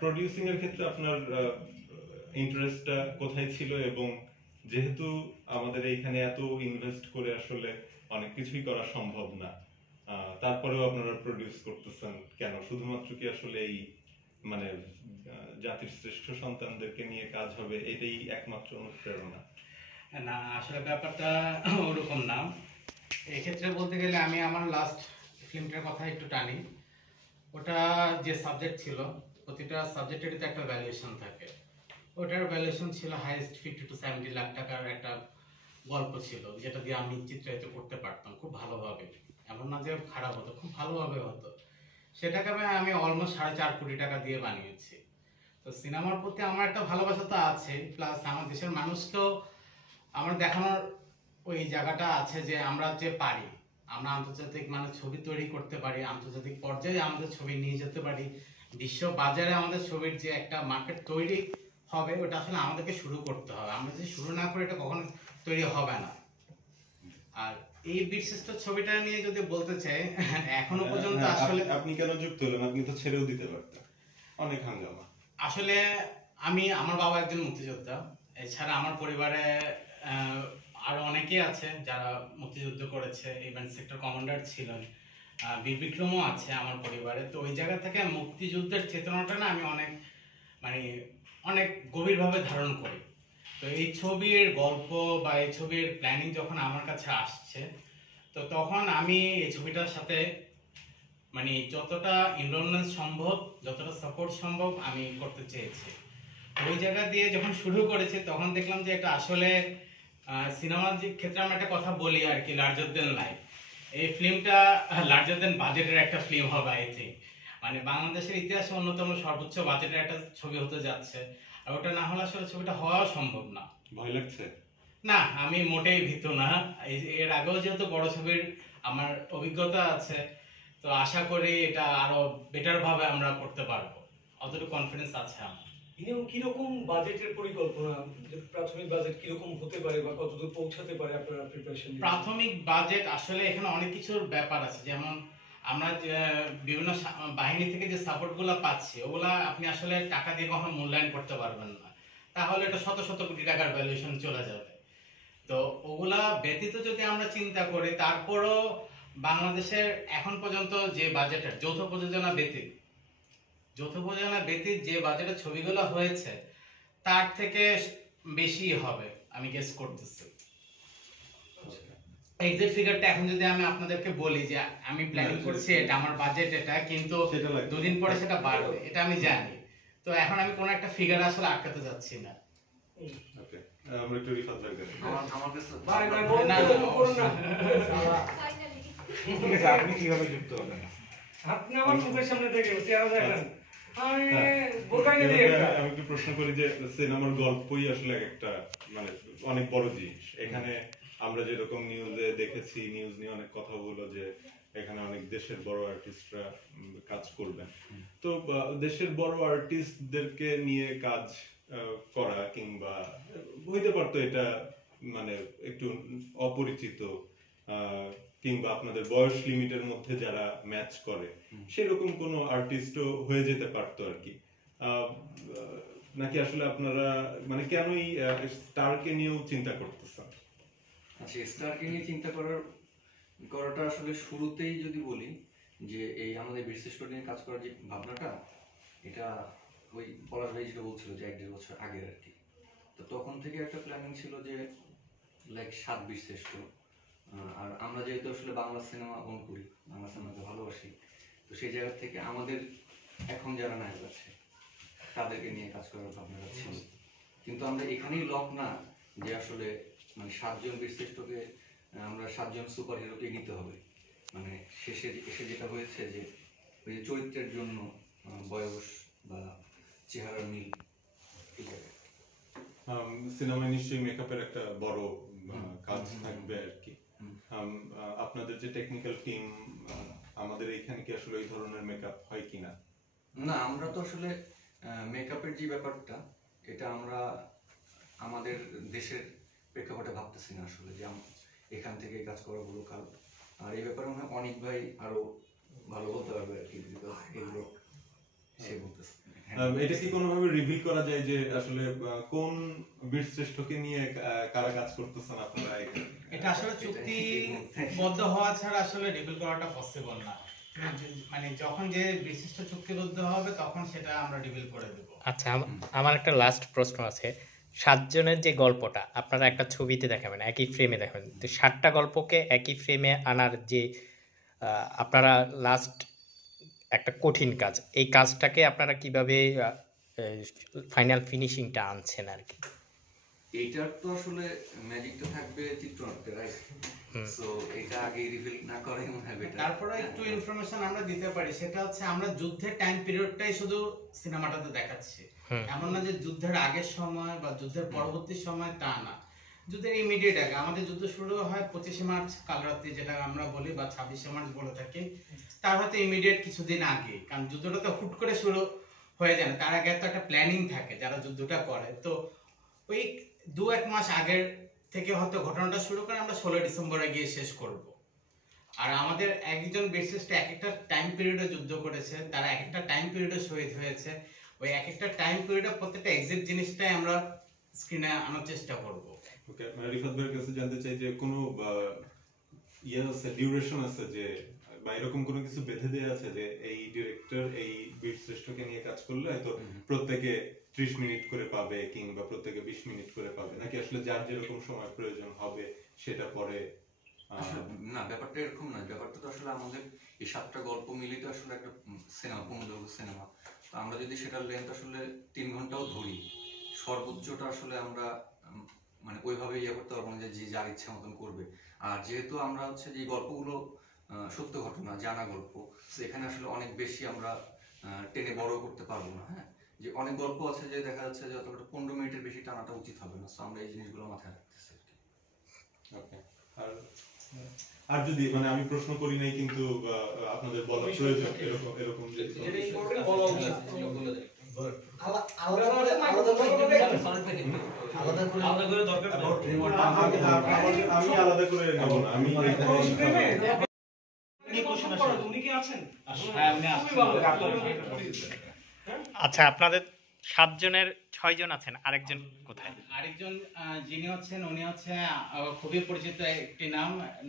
প্রডিউসিং এর ক্ষেত্রে আপনার ইন্টারেস্টটা কোথায় ছিল, এবং যেহেতু আমাদের এইখানে এত ইনভেস্ট করে আসলে অনেক কিছুই করা সম্ভব না, তারপরেও আপনারা প্রডিউস করতেছেন কেন? শুধুমাত্র কি আসলে এই মানে জাতির শ্রেষ্ঠ সন্তানদেরকে নিয়ে কাজ হবে, এটাই একমাত্র অনুপ্রেরণা? না, আসলে ব্যাপারটা ওরকম না। এক্ষেত্রে বলতে গেলে আমি আমার লাস্ট ফিল্মটার কথা একটু টানি। ওটা যে সাবজেক্ট ছিল, প্রতিটা সাবজেক্টেরই তো একটা ভ্যালুয়েশন থাকে। ওটার ভ্যালুয়েশন ছিল হাইয়েস্ট 50 to 70 লাখ টাকার একটা গল্প ছিল, যেটা দিয়ে আমি চিত্রায়িত করতে পারতাম খুব ভালোভাবে, এমন না যে খারাপ হতো, খুব ভালোভাবে হতো। সেটাকে আমি অলমোস্ট 4.5 কোটি টাকা দিয়ে বানিয়েছি। তো সিনেমার প্রতি আমার একটা ভালোবাসা তো আছে, প্লাস আমার দেশের মানুষকেও আমার দেখানোর ওই জায়গাটা আছে যে আমরা যে পারি, আমরা আন্তর্জাতিক মানে ছবি তৈরি করতে পারি, আন্তর্জাতিক পর্যায়ে আমাদের ছবি নিয়ে যেতে পারি, বিশ্ব বাজারে আমাদের ছবির যে একটা মার্কেট তৈরি হবে, ওটা আসলে আমাদেরকে শুরু করতে হবে। আমরা যদি শুরু না করি এটা কখনো তৈরি হবে না। আর এই বীরশ্রেষ্ঠ ছবিটা নিয়ে যদি বলতে চাই, এখনো পর্যন্ত আসলে আপনি কেন যুক্ত হলেন? আপনি তো ছেড়েও দিতে পারতেন, অনেক হাঙ্গামা। আসলে আমার বাবা একজন মুক্তিযোদ্ধা, এছাড়া আমার পরিবারে আরো অনেকেই আছে যারা মুক্তিযুদ্ধ করেছে, ইভেন সেক্টর কমান্ডার ছিলেন, বীর বিক্রমও আছে আমার পরিবারে। তো ওই জায়গা থেকে মুক্তিযুদ্ধের চেতনাটা না আমি অনেক গভীরভাবে ধারণ করি। তো এই ছবির গল্প বা এই ছবির প্ল্যানিং যখন আমার কাছে আসছে, তো তখন আমি এই ছবিটার সাথে যতটা ইনভলভমেন্ট সম্ভব, যতটা সাপোর্ট সম্ভব আমি করতে চেয়েছি। ওই জায়গা দিয়ে যখন শুরু করেছি তখন দেখলাম যে এটা আসলে সিনেমার যে ক্ষেত্রে আমরা একটা কথা বলি আর কি, লার্জার দেন লাইফ। এই ফিল্মটা লার্জার দেন বাজেটের একটা ফিল্ম হবে আই থিঙ্ক। বাংলাদেশের ইতিহাসে অন্যতম সর্বোচ্চ বাজেটের একটা ছবি হতে যাচ্ছে, আর ওটা না হলে আসলে ছবিটা হওয়াও সম্ভব না। ভয় লাগছে? না, আমি মোটেই ভীত না। এর আগেও যেহেতু বড় ছবির আমার অভিজ্ঞতা আছে, তো আশা করি এটা আরো বেটার ভাবে আমরা করতে পারবো, অতটুকু কনফিডেন্স আছে আমার। কিরকম বাজেটের পরিকল্পনা, প্রাথমিক বাজেট কিরকম হতে পারে বা কতদূর পৌঁছাতে পারে আপনারা প্রিপারেশন? প্রাথমিক বাজেট আসলে এখানে অনেক কিছুর ব্যাপার আছে, যেমন আমরা বিভিন্ন বাহিনী থেকে যে সাপোর্ট গুলা পাচ্ছি, ওগুলা আপনি আসলে টাকা দিয়ে কখনো মূল্যায়ন করতে পারবেন না, তাহলে এটা শত শত কোটি টাকার ভ্যালুয়েশন চলে যাবে। তো ওগুলা ব্যতীত যদি আমরা চিন্তা করি, তারপরও বাংলাদেশের এখন পর্যন্ত যে বাজেটের যৌথ প্রযোজনা ব্যতীত যে বাজেটের ছবিগুলো হয়েছে তার থেকে বেশি হবে আমি গেস করতেছি। এক্সাক্ট ফিগারটা এখন যদি আমি আপনাদেরকে বলি যে আমি প্ল্যানিং করছি এটা আমার বাজেট এটা, কিন্তু দুদিন পরে সেটা বাড়বে, এটা আমি জানি। তো এখন আমি কোনো একটা ফিগার আসলে আটকাতে যাচ্ছি না। ওকে, আমরা একটু রিফাত ভাই কাছে আমার কাছে ভাই বলুন না ঠিক আছে, আপনি কিভাবে যুক্ত হলেন? আপনি আমার মুখের সামনে থেকে চেহারা দেখেন, আমি একটু প্রশ্ন করি যে সিনেমার গল্পই আসলে একটা অনেক বড় জিনিস। এখানে আমরা যেরকম নিউজে দেখেছি, নিউজ নিয়ে অনেক কথা হলো যে এখানে অনেক দেশের বড় আর্টিস্টরা কাজ করবেন। তো দেশের বড় আর্টিস্টদেরকে নিয়ে কাজ করা, কিংবা হইতে পারতো এটা একটু অপরিচিত, কিংবা আপনাদের বয়স লিমিটের মধ্যে যারা ম্যাচ করে সেরকম কোনো আর্টিস্টও হয়ে যেতে পারতো আর কি। নাকি আসলে আপনারা কেনই স্টারকে নিয়েও চিন্তা করতেছেন? আচ্ছা, স্টারকে নিয়ে চিন্তা করাটা আসলে শুরুতেই যদি বলি যে এই আমাদের বীরশ্রেষ্ঠ নিয়ে কাজ করার যে ভাবনাটা, এটা ওই পলাশ ভাই যেটা বলছিল যে 1-1.5 বছর আগের আর কি। তো তখন থেকে একটা প্ল্যানিং ছিল যে লাইক 7 বীরশ্রেষ্ঠ। আর আমরা যেহেতু আসলে বাংলা সিনেমা ওন করি, বাংলা সিনেমাকে ভালোবাসি, তো সেই জায়গা থেকে আমাদের এখন যারা নায়ক আছে তাদেরকে নিয়ে কাজ করার ভাবনাটা ছিল। কিন্তু আমরা এখানেই লক না যে আসলে 7 জন বীরশ্রেষ্ঠকে আমরা 7 জন সুপার হিরোকে নিতে হবে। শেষে এসে যেটা হয়েছে যে ওই যে চরিত্রের জন্য বয়স বা চেহারার মিল, ঠিক আছে। সিনেমায় নিশ্চয়ই মেকআপের একটা বড় কাজ থাকবে আর কি। আপনাদের যে টেকনিক্যাল টিম, আমাদের এখানে কি আসলে এই ধরনের মেকআপ হয় কিনা? না, আমরা তো আসলে মেকআপের যে ব্যাপারটা, এটা আমরা আমাদের দেশের প্রেক্ষাপটে ভাবতেছি না আসলে যে এখান থেকে কাজ করা হলো কাল। আর এই ব্যাপারে মনে হয় অনেক ভাই আরো ভালো বলতে পারবে আর কি, এগুলো সে বলতেছে। এটা কি কোনোভাবে রিভিল করা যায় যে আসলে কোন বীরশ্রেষ্ঠকে নিয়ে কারা কাজ করতেছেন আপনারা এখানে? এটা আসলে চুক্তিবদ্ধ হওয়া ছাড়া আসলে রিভিল করাটা পসিবল না। যখন যে বিশিষ্ট চুক্তিবদ্ধ হবে তখন সেটা আমরা রিভিল করে দেব। আচ্ছা, আমার একটা লাস্ট প্রশ্ন আছে। 7 জনের যে গল্পটা আপনারা একটা ছবিতে দেখাবেন, একই ফ্রেমে দেখাবেন, তো 7টা গল্পকে একই ফ্রেমে আনার যে আপনারা লাস্ট একটা কঠিন কাজ, এই কাজটাকে আপনারা কিভাবে ফাইনাল ফিনিশিংটা আনছেন আর কি? এইটার তো আসলে ম্যাজিকটা থাকবে চিত্রনাট্যে, রাইট? সো এটা আগে রিভিল না করাই মনে হয় বেটার। তারপরে একটু ইনফরমেশন আমরা দিতে পারি, সেটা হচ্ছে আমরা যুদ্ধের টাইম পিরিয়ডটাই শুধু সিনেমাটাতে দেখাচ্ছি। এমন না যে যুদ্ধের আগের সময় বা যুদ্ধের পরবর্তী সময়, তা না। যুদ্ধের ইমিডিয়েট আগে, আমাদের যুদ্ধ শুরু হয় 25শে মার্চ কালরাত্রি যেটা আমরা বলি, বা 26শে মার্চ বলে থাকি, তার হয়তো ইমিডিয়েট কিছুদিন আগে, কারণ যুদ্ধটা তো হুট করে শুরু হয়ে যায় না, তার আগে তো একটা প্ল্যানিং থাকে যারা যুদ্ধটা করে। তো ওই 2-1 মাস আগের থেকে হয়তো ঘটনাটা শুরু করে আমরা 16 ডিসেম্বরে গিয়ে শেষ করব। আর আমাদের একজন বিশিষ্ট এক একটা টাইম পিরিয়ডে যুদ্ধ করেছে, তারা এক একটা টাইম পিরিয়ডে শহীদ হয়েছে, ওই এক একটা টাইম পিরিয়ডে প্রত্যেকটা এক্সাক্ট জিনিসটাই আমরা স্ক্রিনে আনার চেষ্টা করব। ওকে, রিফাত ভাইয়ের কাছে জানতে চাই যে কোনো ইয়ে আছে, ডিউরেশন আছে যে, বা এরকম কোনো কিছু বেঁধে দেয়া আছে যে এই ডিরেক্টর এই বীরশ্রেষ্ঠকে নিয়ে কাজ করলে হয়তো প্রত্যেকে 30 মিনিট করে পাবে কিংবা প্রত্যেকে 20 মিনিট করে পাবে, নাকি আসলে যার যেরকম সময় প্রয়োজন হবে সেটা পরে? না, ব্যাপারটা এরকম নয়। ব্যাপারটা তো আসলে আমাদের এই 7টা গল্প মিলিয়ে তো আসলে একটা সিনেমা, পূর্ণদৈর্ঘ্য সিনেমা। তো আমরা যদি সেটার লেন্থ আসলে 3 ঘন্টাও ধরি, সর্বোচ্চটা আসলে আমরা মানে ওইভাবে ইয়ে করতে পারবো না যে যে যার ইচ্ছা মতন করবে। আর যেহেতু আমরা হচ্ছে যে গল্পগুলো সত্য ঘটনা, জানা গল্প, সেখানে আসলে অনেক বেশি আমরা টেনে বড় করতে পারবো না। হ্যাঁ, যে অনেক গল্প আছে যে দেখা যাচ্ছে যে অতটা 15 মিনিটের বেশি টানাটা উচিত হবে না। সো আমরা এই জিনিসগুলো মাথায় রাখতেছি। ওকে, আর যদি মানে আমি প্রশ্ন করি নাই কিন্তু আপনাদের বলা প্রয়োজন এরকম এরকম যে আমি আলাদা করে নেব না, আমি আচ্ছা, আপনাদের 7 জনের 6 জন আছেন, আরেকজন কোথায়? আরেকজন যিনি হচ্ছেন, উনি হচ্ছে খুবই পরিচিত একটি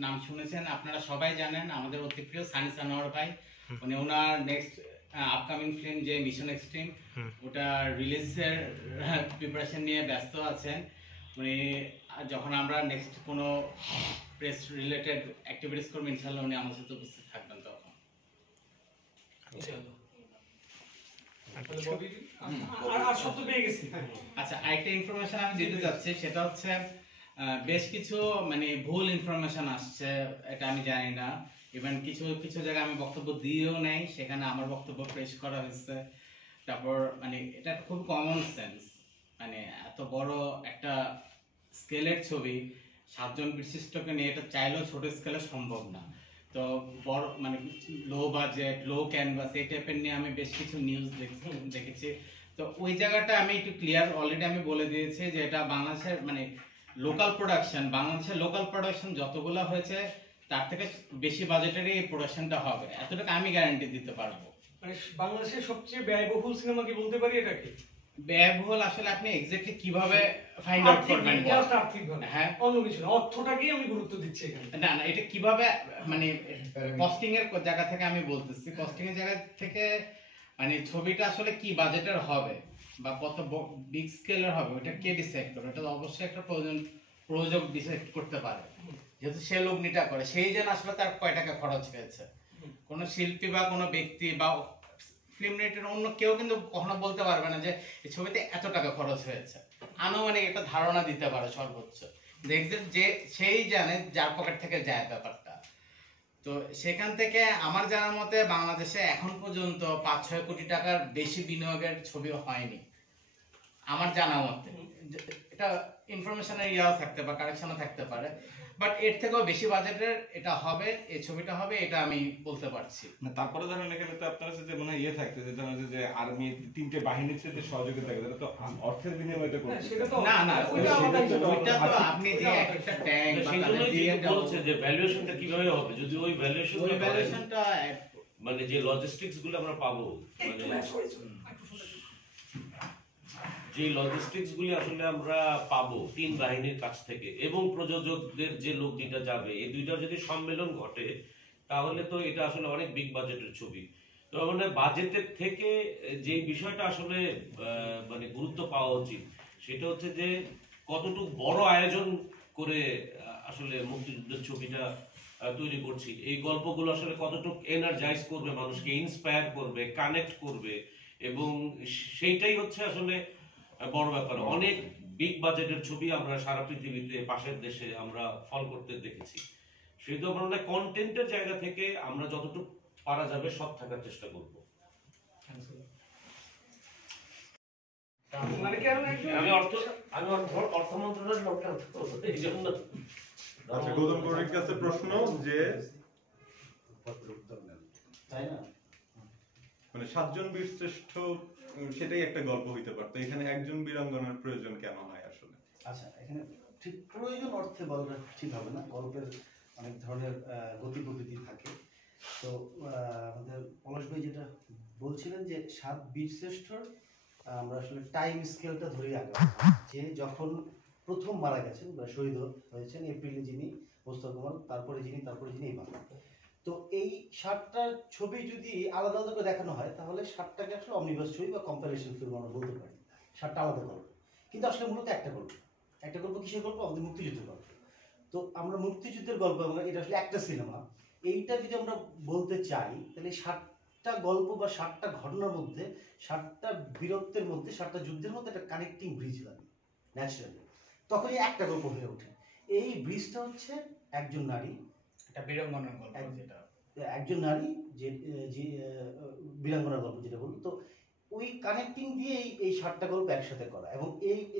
নাম শুনেছেন, আপনারা সবাই জানেন, আমাদের অতি প্রিয় সানি সানোয়ার ভাই। উনি ওনার নেক্সট আপকামিং ফিল্ম যে মিশন এক্সট্রিম, ওটা রিলিজের প্রিপারেশন নিয়ে ব্যস্ত আছেন। উনি যখন আমরা নেক্সট কোনো প্রেস রিলেটেড অ্যাক্টিভিটিস করবো, ইনশাআল্লাহ উনি আমার সাথে উপস্থিত থাকবেন তখন। আচ্ছা, আরেকটা ইনফরমেশন আমি দিতে যাচ্ছি, সেটা হচ্ছে বেশ কিছু মানে ভুল ইনফরমেশন আসছে, এটা আমি জানি না। ইভেন কিছু কিছু জায়গায় আমি বক্তব্য দিয়েও নেই, সেখানে আমার বক্তব্য পেশ করা হয়েছে। তারপর মানে এটা খুব কমন সেন্স, মানে এত বড় একটা স্কেলের ছবি, 7 জন বিশিষ্টকে নিয়ে, এটা চাইলেও ছোট স্কেলে সম্ভব না। তো বড় মানে লো বাজেট, লো ক্যানভাস, এই টাইপের নিয়ে আমি বেশ কিছু নিউজ দেখেছি। তো ওই জায়গাটা আমি একটু ক্লিয়ার অলরেডি আমি বলে দিয়েছি যে এটা বাংলাদেশের মানে লোকাল প্রোডাকশন, বাংলাদেশের লোকাল প্রোডাকশন যতগুলো হয়েছে তার থেকে বেশি বাজেটেরই এই প্রোডাকশনটা হবে, এতটুকু আমি গ্যারান্টি দিতে পারবো। মানে বাংলাদেশের সবচেয়ে ব্যয়বহুল সিনেমা কি বলতে পারি এটাকে? ব্যয়বহুল আসলে আপনি এক্স্যাক্টলি কিভাবে ফাইন্ড আউট করবেন? হ্যাঁ, অন্য কিছু না, অর্থটাকেই আমি গুরুত্ব দিচ্ছি এখানে। না না, এটা কিভাবে মানে কস্টিং এর জায়গা থেকে আমি বলতেছি, কস্টিং এর জায়গা থেকে মানে ছবিটা আসলে কি বাজেটের হবে বা কত বিগ স্কেলের হবে, ওটা কে ডিসাইড করে? এটা অবশ্যই একটা প্রযোজক ডিসাইড করতে পারে, যেহেতু সে লগ্নিটা করে, সেই জন্য আসলে তার কয় টাকা খরচ হয়েছে। কোনো শিল্পী বা কোনো ব্যক্তি বা ফিল্ম রেটের অন্য কেউ কিন্তু কখনো বলতে পারবে না যে এই ছবিতে এত টাকা খরচ হয়েছে। আনুমানিক একটা ধারণা দিতে পারে সর্বোচ্চ, যে সেই জানে যার পকেট থেকে যায় ব্যাপারটা। তো সেখান থেকে আমার জানার মতে বাংলাদেশে এখন পর্যন্ত 5-6 কোটি টাকার বেশি বিনিয়োগের ছবি হয়নি আমার জানা মতে। এটা ইনফরমেশনের ইয়াও থাকতে পারে, কারেকশনও থাকতে পারে, বাট এর থেকেও বেশি বাজেটের এটা হবে, এই ছবিটা হবে, এটা আমি বলতে পারছি। তারপরে ধরেন এখানে তো আপনার কাছে যে মনে হয় ইয়ে থাকতে যে ধরেন যে আর্মি 3টে বাহিনীর সাথে সহযোগিতা করে, এটা তো অর্থের বিনিময়ে তো করতে না না, ওইটা তো আপনি যে একটা ট্যাঙ্ক বা তাদের দিয়ে বলছে যে ভ্যালুয়েশনটা কিভাবে হবে, যদি ওই ভ্যালুয়েশনটা মানে যে লজিস্টিক্স গুলো আমরা পাবো, মানে যে লজিস্টিক্স গুলি আসলে আমরা পাবো 3 বাহিনীর কাছ থেকে এবং প্রযোজকদের যে লগ্নিটা যাবে, এই দুইটার যদি সম্মেলন ঘটে তাহলে তো এটা আসলে অনেক বিগ বাজেটের ছবি। তো মানে বাজেটের থেকে যে বিষয়টা আসলে মানে গুরুত্ব পাওয়া উচিত সেটা হচ্ছে যে কতটুকু বড় আয়োজন করে আসলে মুক্তিযুদ্ধের ছবিটা তৈরি করছি, এই গল্পগুলো আসলে কতটুকু এনার্জাইজ করবে, মানুষকে ইন্সপায়ার করবে, কানেক্ট করবে, এবং সেইটাই হচ্ছে আসলে বড় ব্যাপার। অনেক বিগ বাজেটের ছবি আমরা সারা পৃথিবীতে পাশের দেশে আমরা ফল করতে দেখেছি। সেই ধরনের কন্টেন্টের জায়গা থেকে আমরা যতটুকু পারা যাবে সৎ থাকার চেষ্টা করব। মানে কি আমি অর্থ মন্ত্রণালয়ের লোকটা এই জন্য। আচ্ছা, গৌতম করির কাছে প্রশ্ন যে তাই না, মানে 7 জন বীর শ্রেষ্ঠ সেটাই একটা গল্প হইতে পারতো, এখানে একজন বীরাঙ্গনার প্রয়োজন কেন হয় আসলে? আচ্ছা, এখানে ঠিক প্রয়োজন অর্থে বলাটা ঠিক হবে না, গল্পের অনেক ধরনের গতি প্রকৃতি থাকে। তো আমাদের পলাশ ভাই যেটা বলছিলেন যে 7 বীরশ্রেষ্ঠর আমরা আসলে টাইম স্কেলটা ধরেই আগাবো, যে যখন প্রথম মারা গেছেন বা শহীদ হয়েছেন এপ্রিলে যিনি মোস্তফা কামাল, তারপরে যিনি এইবার। তো এই 7টা ছবি যদি আলাদা আলাদা করে দেখানো হয় তাহলে 7টাকে আসলে অমনিবাস ছবি বা কম্পারিশন ফিল্ম আমরা বলতে পারি, 7টা আলাদা গল্প। কিন্তু আসলে মূলত একটা গল্প কিসের গল্প? আমাদের মুক্তিযুদ্ধের গল্প। তো আমরা মুক্তিযুদ্ধের গল্প এবং এটা আসলে একটা সিনেমা, এইটা যদি আমরা বলতে চাই তাহলে 7টা গল্প বা 7টা ঘটনার মধ্যে, 7টা বীরত্বের মধ্যে, 7টা যুদ্ধের মধ্যে একটা কানেক্টিং ব্রিজ লাগে ন্যাচারালি, তখনই একটা গল্প হয়ে ওঠে। এই ব্রিজটা হচ্ছে একজন নারী, একটা বীরাঙ্গনার গল্প, যেটা একজন নারী যে বীরাঙ্গনার গল্প যেটা বলবো। তো ওই কানেক্টিং দিয়ে এই 7টা গল্প একসাথে করা, এবং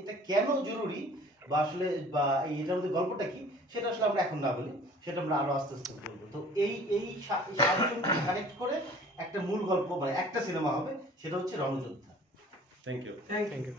এটা কেন জরুরি বা আসলে বা এটার মধ্যে গল্পটা কি সেটা আসলে আমরা এখন না বলি, সেটা আমরা আরো আস্তে আস্তে বলবো। তো এই 7জনকে কানেক্ট করে একটা মূল গল্প মানে একটা সিনেমা হবে, সেটা হচ্ছে Ronojoddha. Thank you. Thank you.